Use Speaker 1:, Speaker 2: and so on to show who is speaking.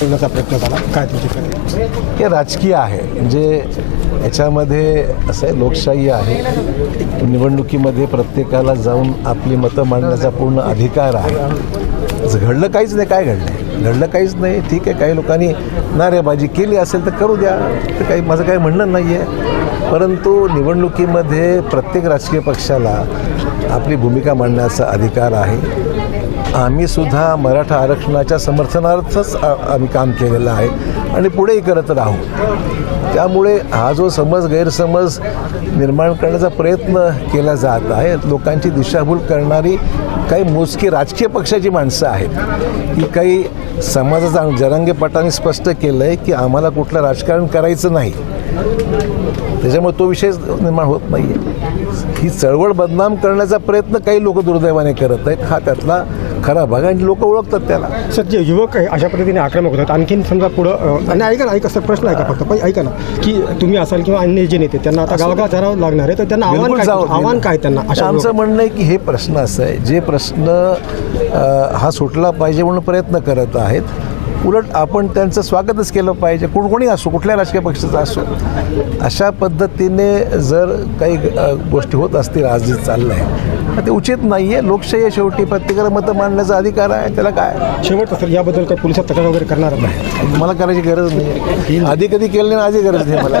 Speaker 1: करण्याचा प्रयत्न झाला. काय तुमच्याकडे
Speaker 2: हे राजकीय आहे. म्हणजे याच्यामध्ये असं आहे लोकशाही आहे. निवडणुकीमध्ये प्रत्येकाला जाऊन आपली मतं मांडण्याचा पूर्ण अधिकार आहे. घडलं काहीच नाही काय घडलं? घडलं काहीच नाही. ठीक आहे काही लोकांनी नारेबाजी केली असेल तर करू द्या. तर काही माझं काही म्हणणं नाही आहे परंतु निवडणुकीमध्ये प्रत्येक राजकीय पक्षाला आपली भूमिका मांडण्याचा अधिकार आहे. आम्ही सुद्धा मराठा आरक्षणाच्या समर्थनार्थच आम्ही काम केलेलं आहे आणि पुढेही करत राहू. त्यामुळे हा जो समज गैरसमज निर्माण करण्याचा प्रयत्न केला जात आहे लोकांची दिशाभूल करणारी काही मोजकी राजकीय पक्षाची माणसं आहेत. की काही समाजाचा जरांगेपटाने स्पष्ट केलं आहे की आम्हाला कुठलं राजकारण करायचं नाही. त्याच्यामुळे तो विषय निर्माण होत नाही आहे ही चळवळ बदनाम करण्याचा प्रयत्न काही लोक दुर्दैवाने करत आहेत. हा त्यातला खरा भाग आणि लोक ओळखतात त्याला.
Speaker 1: सर जे युवक आहे अशा पद्धतीने आक्रमक होतात. आणखीन समजा पुढं आणि ऐका ना ऐका सर प्रश्न ऐका फक्त. पण ऐका ना की तुम्ही असाल किंवा अन्य जे नेते त्यांना आता गावागावात जावं लागणार आहे तर त्यांना आव्हान काय आव्हान काय त्यांना
Speaker 2: आमचं म्हणणं आहे की हे प्रश्न असं आहे. जे प्रश्न हा सुटला पाहिजे म्हणून प्रयत्न करत आहेत उलट आपण त्यांचं स्वागतच केलं पाहिजे. कोण कोणी असो कुठल्या राजकीय पक्षाचा असो अशा पद्धतीने जर काही गोष्टी होत असतील आज जे चाललं आहे ते उचित नाही आहे लोकशाही शेवटी. प्रत्येकाला मतं मांडण्याचा अधिकार आहे. त्याला काय?
Speaker 1: शेवटचं सर याबद्दल काही पोलिसात तक्रार वगैरे करणार नाही.
Speaker 2: मला करायची गरज नाही आधी कधी केलं नाही आधी गरज नाही मला.